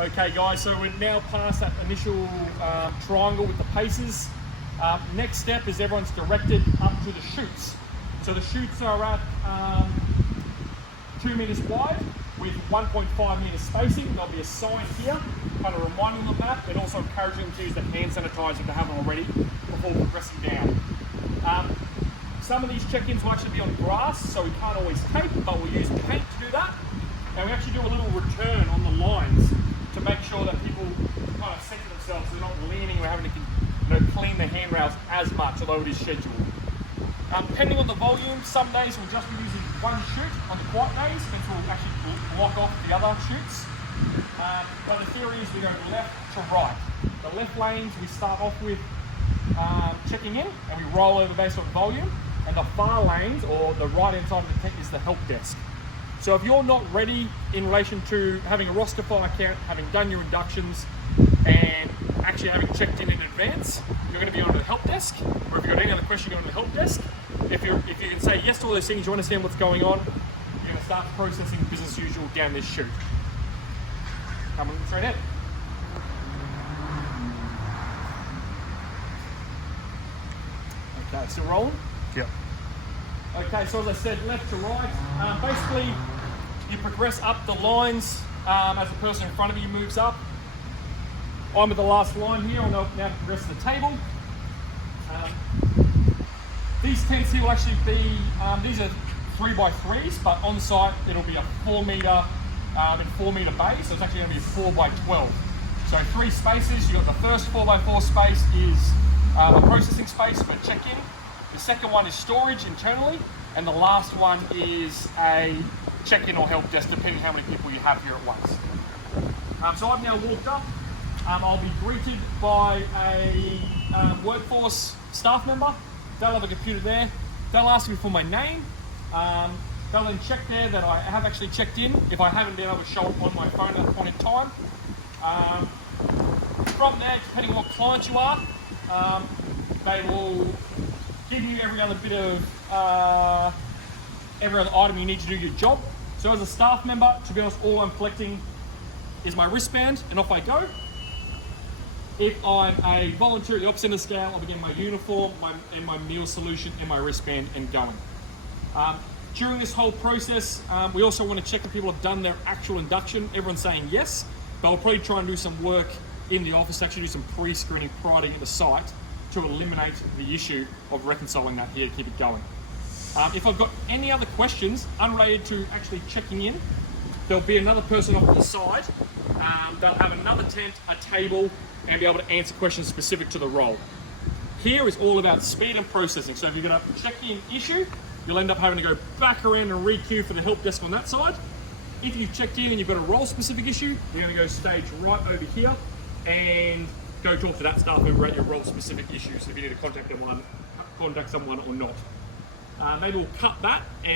Okay guys, so we're now past that initial triangle with the paces. Next step is everyone's directed up to the chutes. So the chutes are at 2 meters wide with 1.5 meter spacing. There'll be a sign here, kind of reminding them of that, and also encouraging them to use the hand sanitizer if they haven't already before progressing down. Some of these check-ins will actually be on grass, so we can't always tape, but we'll use paint to do that. And we actually do a little return on the lines to make sure that people kind of center themselves, so they're not leaning or having to clean their handrails as much, although it is scheduled. Depending on the volume, some days we'll just be using one chute on the quiet days, which will actually block off the other chutes. But the theory is we go left to right. The left lanes we start off with checking in, and we roll over based on volume. And the far lanes, or the right hand side of the tent, is the help desk. So if you're not ready in relation to having a roster fire count, having done your inductions, and actually having checked in advance, you're going to be on the help desk. Or if you've got any other question, you're on the help desk. If you can say yes to all those things, you understand what's going on, you're going to start processing business as usual down this chute. Coming straight in. Okay, still rolling? Yep. Okay, so as I said, left to right. Basically, you progress up the lines as the person in front of you moves up. I'm at the last line here. I'll now progress to the table. These tents here will actually be, these are 3x3s, but on site it'll be a 4 meter bay, so it's actually going to be 4x12. So 3 spaces. You've got the first 4x4 space is a processing space for check-in. The second one is storage internally, and the last one is a check-in or help desk, depending how many people you have here at once. So I've now walked up. I'll be greeted by a workforce staff member. They'll have a computer there. They'll ask me for my name. They'll then check there that I have actually checked in if I haven't been able to show it on my phone at that point in time. From there, depending on what client you are, they will give you every other bit of every other item you need to do your job. So as a staff member, to be honest, all I'm collecting is my wristband, and off I go. If I'm a volunteer at the opposite end of the scale, I'll be getting my uniform, my meal solution, and my wristband and going. During this whole process, we also want to check that people have done their actual induction. Everyone's saying yes, but we'll probably try and do some work in the office, actually do some pre-screening prior to getting to site to eliminate the issue of reconciling that here to keep it going. If I've got any other questions unrelated to actually checking in, there'll be another person off to the side. They'll have another tent, a table, and be able to answer questions specific to the role. Here is all about speed and processing. So if you've got a check-in issue, you'll end up having to go back around and re-queue for the help desk on that side. If you've checked in and you've got a role-specific issue, you're going to go stage right over here and go talk to that staff member at your role-specific issues if you need to contact someone or not. Maybe we'll cut that and